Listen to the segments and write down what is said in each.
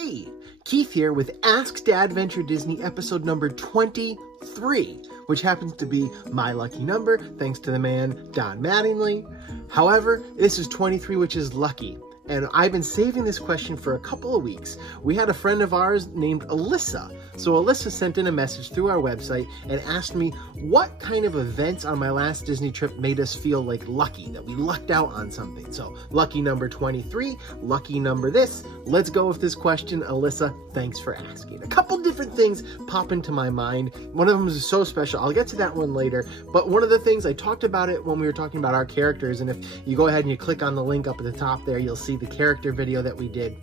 Hey, Keith here with Ask DADventure Disney episode number 23, which happens to be my lucky number, thanks to the man Don Mattingly. However, this is 23, which is lucky. And I've been saving this question for a couple of weeks. We had a friend of ours named Alyssa. So Alyssa sent in a message through our website and asked me what kind of events on my last Disney trip made us feel like lucky, that we lucked out on something. So lucky number 23, lucky number this. Let's go with this question. Alyssa, thanks for asking. A couple different things pop into my mind. One of them is so special. I'll get to that one later. But one of the things, I talked about it when we were talking about our characters. And if you go ahead and you click on the link up at the top there, you'll see the character video that we did.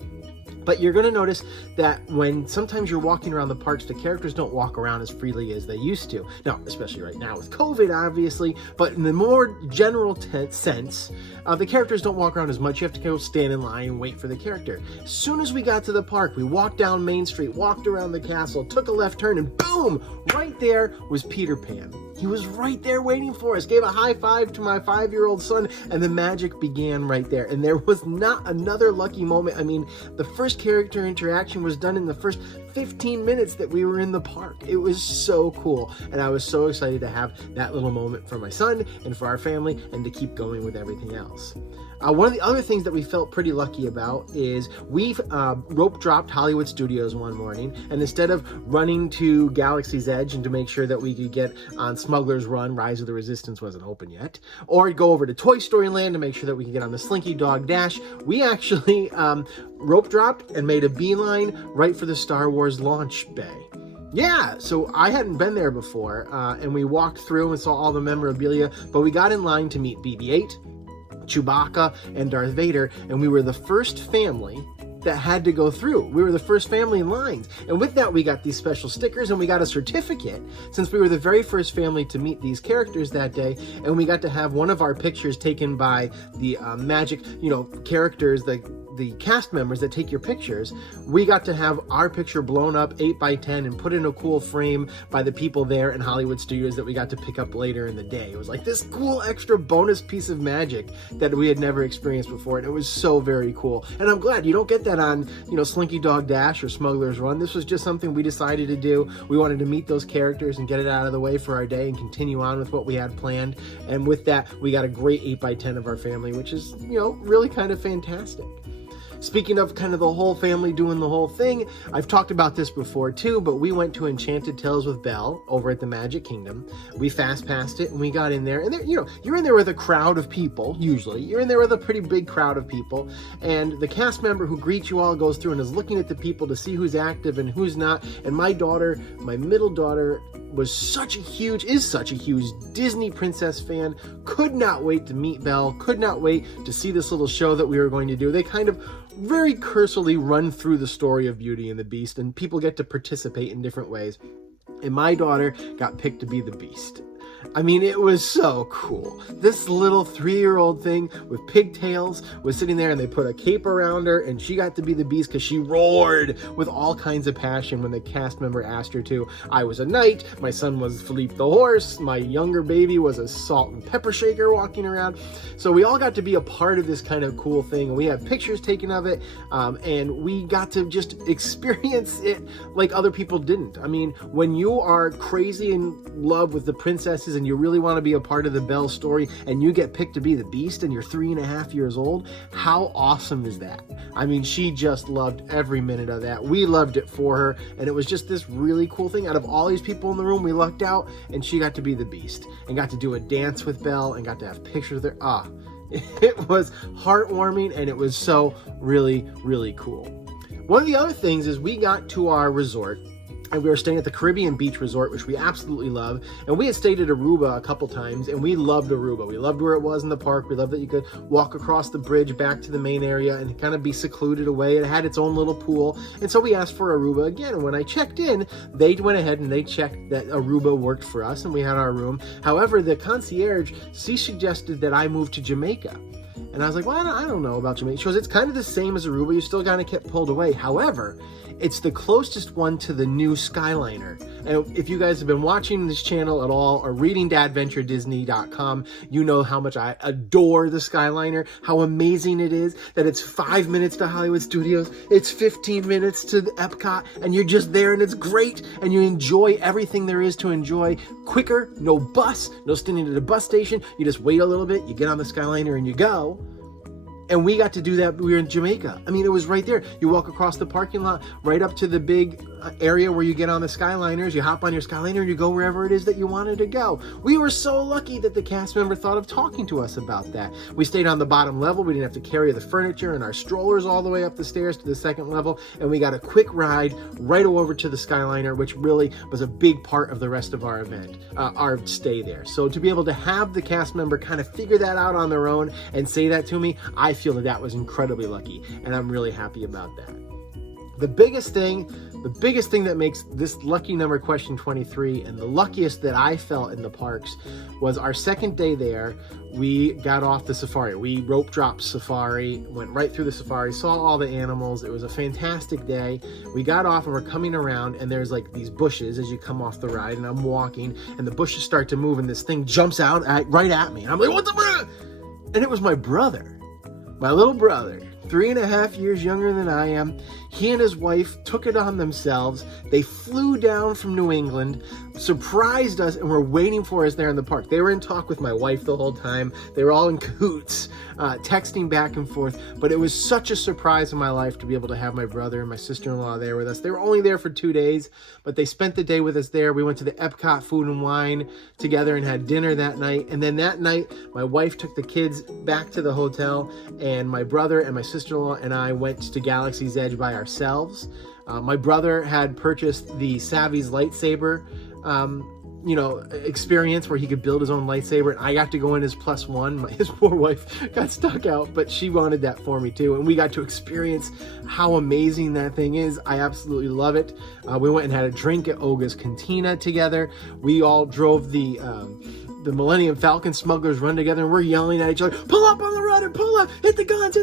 But you're going to notice that when sometimes you're walking around the parks, the characters don't walk around as freely as they used to. Now, especially right now with COVID, obviously, but in the more general sense, the characters don't walk around as much. You have to go stand in line and wait for the character. As soon as we got to the park, we walked down Main Street, walked around the castle, took a left turn, and boom, right there was Peter Pan. He was right there waiting for us, gave a high five to my 5-year-old son, and the magic began right there. And there was not another lucky moment. I mean, the first character interaction was done in the first 15 minutes that we were in the park. It was so cool. And I was so excited to have that little moment for my son and for our family and to keep going with everything else. One of the other things that we felt pretty lucky about is we've rope dropped Hollywood Studios one morning, and instead of running to Galaxy's Edge and to make sure that we could get on Smuggler's Run, Rise of the Resistance wasn't open yet, or go over to Toy Story Land to make sure that we could get on the Slinky Dog Dash, we actually rope dropped and made a beeline right for the Star Wars launch bay. Yeah, so I hadn't been there before, and we walked through and saw all the memorabilia, but we got in line to meet BB-8, Chewbacca, and Darth Vader, and we were the first family that had to go through. We were the first family in lines. And with that, we got these special stickers and we got a certificate since we were the very first family to meet these characters that day. And we got to have one of our pictures taken by the magic, characters, the cast members that take your pictures. We got to have our picture blown up 8x10 and put in a cool frame by the people there in Hollywood Studios that we got to pick up later in the day. It was like this cool extra bonus piece of magic that we had never experienced before. And it was so very cool. And I'm glad you don't get that on, Slinky Dog Dash or Smuggler's Run. This was just something we decided to do. We wanted to meet those characters and get it out of the way for our day and continue on with what we had planned. And with that, we got a great 8x10 of our family, which is, really kind of fantastic. Speaking of kind of the whole family doing the whole thing, I've talked about this before too, but we went to Enchanted Tales with Belle over at the Magic Kingdom. We fast passed it and we got in there, and there, you're in there with a crowd of people. Usually you're in there with a pretty big crowd of people, and the cast member who greets you all goes through and is looking at the people to see who's active and who's not. And my middle daughter, is such a huge Disney princess fan, could not wait to meet Belle, could not wait to see this little show that we were going to do. They kind of very cursorily run through the story of Beauty and the Beast, and people get to participate in different ways. And my daughter got picked to be the Beast. I mean, it was so cool. This little 3-year-old thing with pigtails was sitting there, and they put a cape around her, and she got to be the Beast because she roared with all kinds of passion when the cast member asked her to. I was a knight. My son was Philippe the horse. My younger baby was a salt and pepper shaker walking around. So we all got to be a part of this kind of cool thing, and we had pictures taken of it, and we got to just experience it like other people didn't. I mean, when you are crazy in love with the princesses and you really want to be a part of the Belle story and you get picked to be the Beast and you're 3.5 years old, how awesome is that? I mean, she just loved every minute of that. We loved it for her, and it was just this really cool thing. Out of all these people in the room, we lucked out and she got to be the Beast and got to do a dance with Belle and got to have pictures with her. It was heartwarming, and it was so really, really cool. One of the other things is we got to our resort, and we were staying at the Caribbean Beach Resort, which we absolutely love. And we had stayed at Aruba a couple times, and we loved Aruba. We loved where it was in the park. We loved that you could walk across the bridge back to the main area and kind of be secluded away. It had its own little pool. And so we asked for Aruba again. And when I checked in, they went ahead and they checked that Aruba worked for us, and we had our room. However, the concierge, she suggested that I move to Jamaica. And I was like, well, I don't know about Jamaica. She goes, it's kind of the same as Aruba. You still kind of get pulled away. However, It's the closest one to the new Skyliner. And if you guys have been watching this channel at all or reading DADventureDisney.com, you know how much I adore the Skyliner, how amazing it is that it's 5 minutes to Hollywood Studios, it's 15 minutes to the Epcot, and you're just there and it's great, and you enjoy everything there is to enjoy. Quicker, no bus, no standing at a bus station. You just wait a little bit, you get on the Skyliner and you go. And we got to do that. We were in Jamaica. I mean, it was right there. You walk across the parking lot, right up to the big area where you get on the Skyliners. You hop on your Skyliner and you go wherever it is that you wanted to go. We were so lucky that the cast member thought of talking to us about that. We stayed on the bottom level. We didn't have to carry the furniture and our strollers all the way up the stairs to the second level. And we got a quick ride right over to the Skyliner, which really was a big part of the rest of our event, our stay there. So to be able to have the cast member kind of figure that out on their own and say that to me, I feel that was incredibly lucky, and I'm really happy about that. The biggest thing that makes this lucky number question 23 and the luckiest that I felt in the parks was our second day there. We got off the safari. We rope dropped safari, went right through the safari, saw all the animals. It was a fantastic day. We got off and we're coming around, and there's like these bushes as you come off the ride, and I'm walking and the bushes start to move and this thing jumps out right at me, and I'm like, what the? And it was my brother. My little brother, 3.5 years younger than I am. He and his wife took it on themselves. They flew down from New England, surprised us, and were waiting for us there in the park. They were in talk with my wife the whole time. They were all in cahoots, texting back and forth. But it was such a surprise in my life to be able to have my brother and my sister-in-law there with us. They were only there for 2 days, but they spent the day with us there. We went to the Epcot Food and Wine together and had dinner that night. And then that night, my wife took the kids back to the hotel, and my brother and my sister-in-law and I went to Galaxy's Edge by ourselves. My brother had purchased the Savvy's lightsaber experience where he could build his own lightsaber, and I got to go in as +1. His poor wife got stuck out, but she wanted that for me too, and we got to experience how amazing that thing is. I absolutely love it. We went and had a drink at Oga's Cantina together. We all drove the Millennium Falcon Smugglers Run together, and we're yelling at each other, pull up on the rudder, pull up, hit the guns,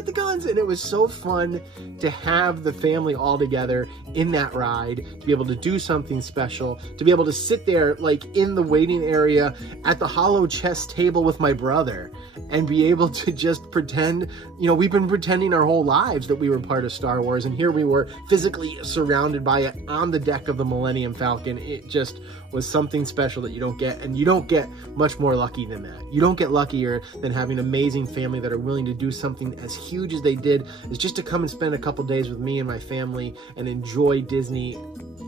and it was so fun to have the family all together in that ride, to be able to do something special, to be able to sit there like in the waiting area at the hollow chess table with my brother and be able to just pretend, we've been pretending our whole lives that we were part of Star Wars, and here we were physically surrounded by it on the deck of the Millennium Falcon. It just was something special that you don't get, and you don't get much more lucky than that. You don't get luckier than having an amazing family that are willing to do something as huge as they did, is just to come and spend a couple days with me and my family and enjoy Disney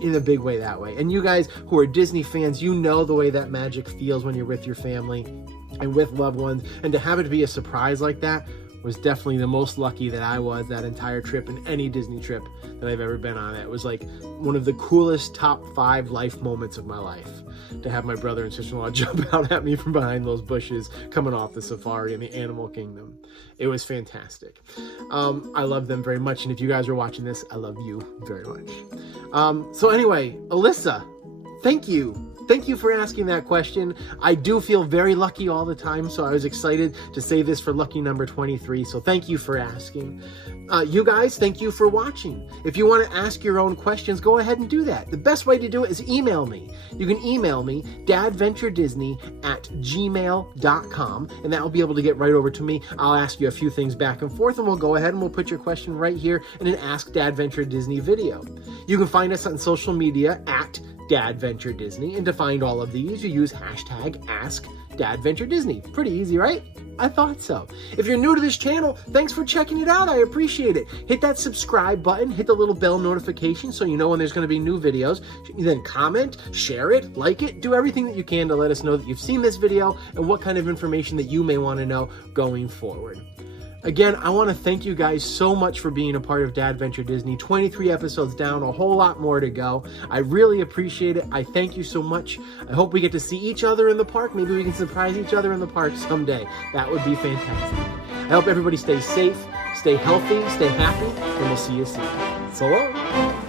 in a big way that way. And you guys who are Disney fans, you know the way that magic feels when you're with your family and with loved ones, and to have it be a surprise like that was definitely the most lucky that I was that entire trip, and any Disney trip that I've ever been on. It was like one of the coolest top 5 life moments of my life, to have my brother and sister-in-law jump out at me from behind those bushes coming off the safari in the Animal Kingdom. It was fantastic. I love them very much, and if you guys are watching this, I love you very much. So anyway, Alyssa, thank you. Thank you for asking that question. I do feel very lucky all the time, so I was excited to say this for lucky number 23, so thank you for asking. You guys, thank you for watching. If you want to ask your own questions, go ahead and do that. The best way to do it is email me. You can email me, dadventuredisney@gmail.com, and that will be able to get right over to me. I'll ask you a few things back and forth, and we'll go ahead and we'll put your question right here in an Ask Dadventure Disney video. You can find us on social media at DADventure Disney, and to find all of these, you use hashtag Ask DADventure Disney. Pretty easy, right? I thought so. If you're new to this channel, thanks for checking it out. I appreciate it. Hit that subscribe button, hit the little bell notification so you know when there's going to be new videos. Then comment, share it, like it, do everything that you can to let us know that you've seen this video and what kind of information that you may want to know going forward. Again, I want to thank you guys so much for being a part of DADventure Disney. 23 episodes down, a whole lot more to go. I really appreciate it. I thank you so much. I hope we get to see each other in the park. Maybe we can surprise each other in the park someday. That would be fantastic. I hope everybody stays safe, stay healthy, stay happy, and we'll see you soon. So long.